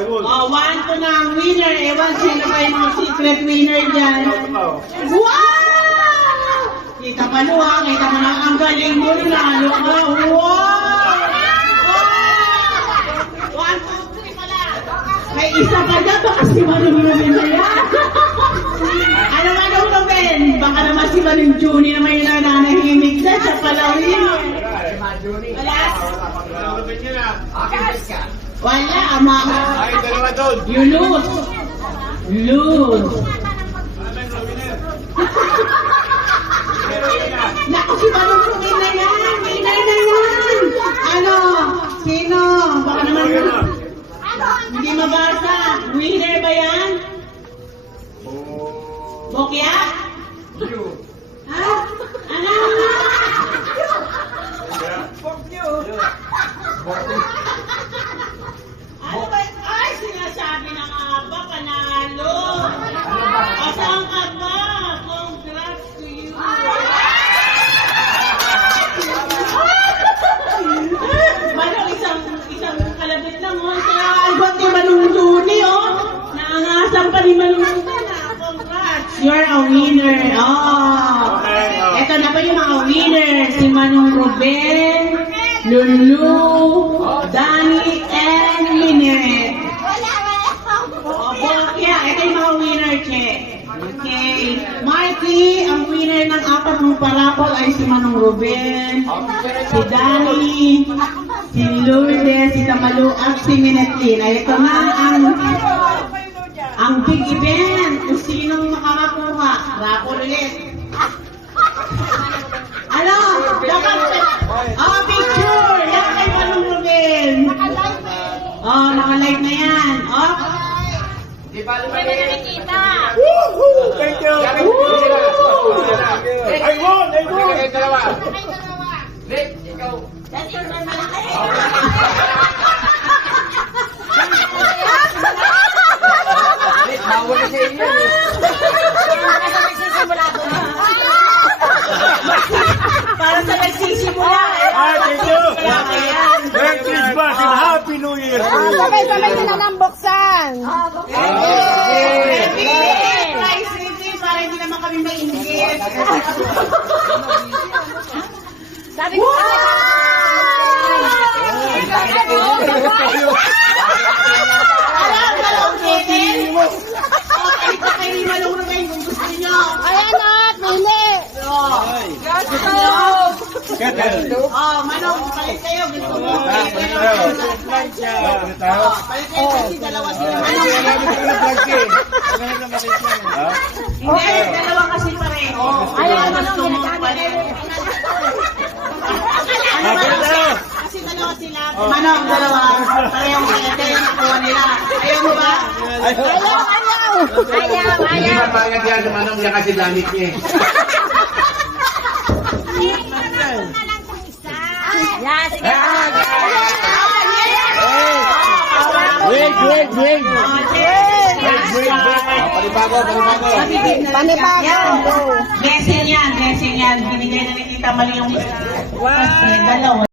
Oh, 1-2 na ang winner. Ewan, sino pa yung mga secret winner dyan? Wow! Kita pa luha, kita mo na ang galing mo na. Wow! Wow! 1, 2, 3 pala. May isa pa dyan, baka si Manong Ruben na yan. Ano Manong Ruben? Baka naman si Manong Juni na may nananahimik na. Siya pala winner. Wala? Wala, ama. Ay, dalawa doon. You lose. Lose. Naku, si Manong Ruben na yan. Winner na yan. Ano? Sino? Baka naman hindi mabasa. Winner ba yan? Bokya? Ha? Ano? Ano ba? Ay, sinasabi na nga ba, panalo? Asang ka ba? Congrats to you. Manong, isang kalabit lang, oh. Kaya albot ni Manong Juni, oh. Naangasan pa ni Manong Ruben, ah. Congrats. You're a winner. Oh. Ito na pa yung mga winner. Si Manong Ruben, Lulu, Danny, and Linet. Bokya, ito yung mga winner, Che. Okay. Marky, ang winner ng 4 ng parapol ay si Manong Ruben, si Danny, si Lourdes, si Tamalu, at si Minetlin. Ay, ito na ang big event. Kung sinong makakakuha. Rapol ulit. Ano? Dapat, picture! Yan kay Manong Ruben. Oh, naka-live na yan. Oh. Di ba naman nakikita. Woohoo! Thank you! I won! I won! Kayo dalawa. Rick, ikaw. Rick, bawal na sa inyo. Para sa nagsisimula. Thank you! Merry Christmas and Happy New Year! Sabay-sabay nila ng buksan. Ready? Price ready para hindi naman kami mainggit. Sabi ko Alam, dalawang chicken. Okay, pa kayo ni Manong Ruben kung gusto niyo. ayan na, pili. Manong, palit kayo. Gusto mo. Palit kayo kasi dalawa sila. Hindi, dalawa kasi pareho. Ayan, gusto mo Manong, palit. Kasi dalawa sila. Manong, dalawa. Parehong kayo nakuha nila. Ayaw mo ba? Hindi ba pangit yan sa Manong niya kasi damit niya eh. Yeah, sige. Wait! Panibago. Blessing yan. Binigay na ni Tita Mali yung dalawa.